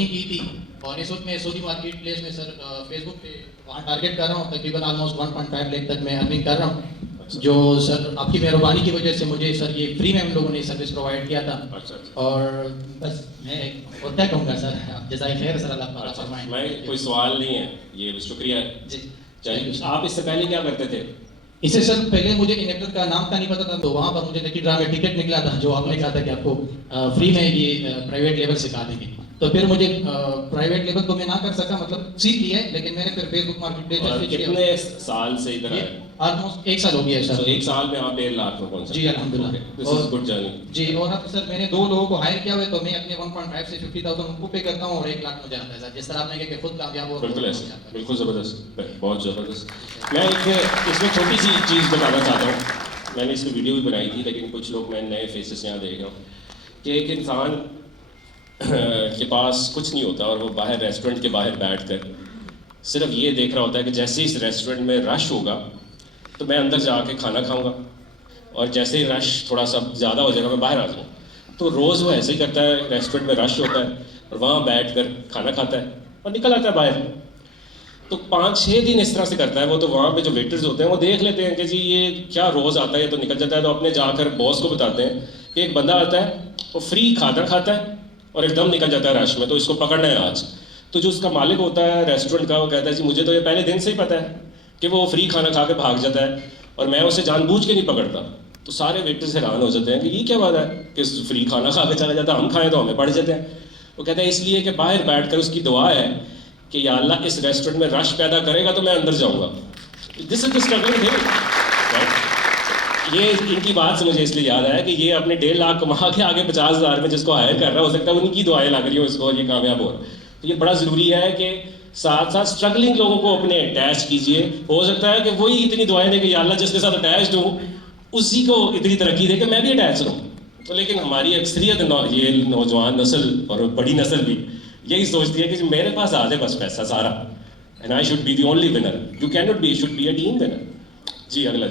Earning کی تھی اور اس وقت میں سعودی مارکیٹ پلیس میں سر فیس بک پہ وہاں ٹارگیٹ کر رہا ہوں، تقریباً آلموسٹ 1.5 لاکھ تک میں ارننگ کر رہا ہوں، جو سر آپ کی مہربانی کی وجہ سے مجھے سر یہ فری میں ان لوگوں نے سروس پرووائڈ کیا تھا. اور بس میں اور کیا کہوں گا سر، جزائے خیر سر، اللہ تعالیٰ فرمائیں. میں کوئی سوال نہیں ہے، یہ شکریہ. جی چلیے، آپ اس سے پہلے کیا کرتے تھے؟ اس سے سر پہلے مجھے انیکٹر کا نام کا نہیں پتا تھا، تو وہاں پر مجھے لکی ڈرا میں ٹکٹ نکلا تھا جو آپ نے کہا تھا کہ آپ کو فری میں یہ پرائیویٹ لیول سکھا دیں گے. تو پھر مجھے پرائیویٹ لیول تو میں نہ کر سکا، مطلب سیکھ لیا ہے، لیکن میں نے پھر فیس بک مارکیٹ پلیس کتنے سال سے ادھر آئے؟ آلموسٹ 1 سال ہو گیا ہے سر. 1 سال میں آپ 1.5 لاکھ میں پہنچ گئے؟ جی الحمدللہ. Good journey. جی اور اب سر میں نے 2 لوگوں کو ہائر کیا ہوا ہے، تو میں اپنے 1.5 سے 50,000 ان کو پے کرتا ہوں اور 1 لاکھ مجھے آتا ہے سر. جس طرح آپ نے کہا کہ خود کامیاب ہو. بالکل ایسے، بالکل زبردست، بہت زبردست. میں اس میں چھوٹی سی چیز بتانا چاہتا ہوں. میں نے اس کی ویڈیو بھی بنائی تھی، لیکن کچھ لوگ میں نئے فیسز یہاں دیکھ رہا ہوں کہ ایک انسان کے پاس کچھ نہیں ہوتا اور وہ باہر ریسٹورنٹ کے باہر بیٹھ کر صرف یہ دیکھ رہا ہوتا ہے کہ جیسے اس ریسٹورنٹ میں رش ہوگا تو میں اندر جا کے کھانا کھاؤں گا، اور جیسے ہی رش تھوڑا سا زیادہ ہو جائے گا میں باہر آ جاؤں. تو روز وہ ایسے ہی کرتا ہے، ریسٹورنٹ میں رش ہوتا ہے اور وہاں بیٹھ کر کھانا کھاتا ہے اور نکل آتا ہے باہر. تو 5-6 دن اس طرح سے کرتا ہے وہ. تو وہاں پہ جو ویٹرز ہوتے ہیں وہ دیکھ لیتے ہیں کہ جی یہ کیا روز آتا ہے، یہ تو نکل جاتا ہے. تو اپنے جا کر باس کو بتاتے ہیں کہ ایک بندہ آتا ہے، وہ فری کھاتا ہے اور ایک دم نکل جاتا ہے رش میں، تو اس کو پکڑنا ہے آج. تو جو اس کا مالک ہوتا ہے ریسٹورنٹ کا، وہ کہتا ہے جی مجھے تو یہ پہلے دن سے ہی پتہ ہے کہ وہ فری کھانا کھا کے بھاگ جاتا ہے اور میں اسے جان بوجھ کے نہیں پکڑتا. تو سارے ویٹرز حیران ہو جاتے ہیں کہ یہ کیا بات ہے کہ فری کھانا کھا کے چلا جاتا ہے، ہم کھائیں تو ہمیں پڑ جاتے ہیں. وہ کہتا ہے اس لیے کہ باہر بیٹھ کر اس کی دعا ہے کہ یا اللہ اس ریسٹورنٹ میں رش پیدا کرے گا تو میں اندر جاؤں گا. دس از دا اسٹرگل تھنگ. یہ ان کی بات سے مجھے اس لیے یاد آیا کہ یہ اپنے 1.5 لاکھ کما کے آگے 50,000 میں جس کو ہائر کر رہا ہے، ہو سکتا ہے ان کی دعائیں لگ رہی ہوں اس کو اور یہ کامیاب ہو رہا ہے. تو یہ بڑا ضروری ہے کہ ساتھ ساتھ اسٹرگلنگ لوگوں کو اپنے اٹیچ کیجیے. ہو سکتا ہے کہ وہی اتنی دعائیں دے کہ یا اللہ جس کے ساتھ اٹیچڈ ہوں اسی کو اتنی ترقی دے کہ میں بھی اٹیچ رہوں. تو لیکن ہماری اکثریت یہ نوجوان نسل اور بڑی نسل بھی یہی سوچتی ہے کہ میرے پاس آ جائے بس پیسہ سارا، and I should be the only winner. You cannot be, you should be a team winner. جی اگلا.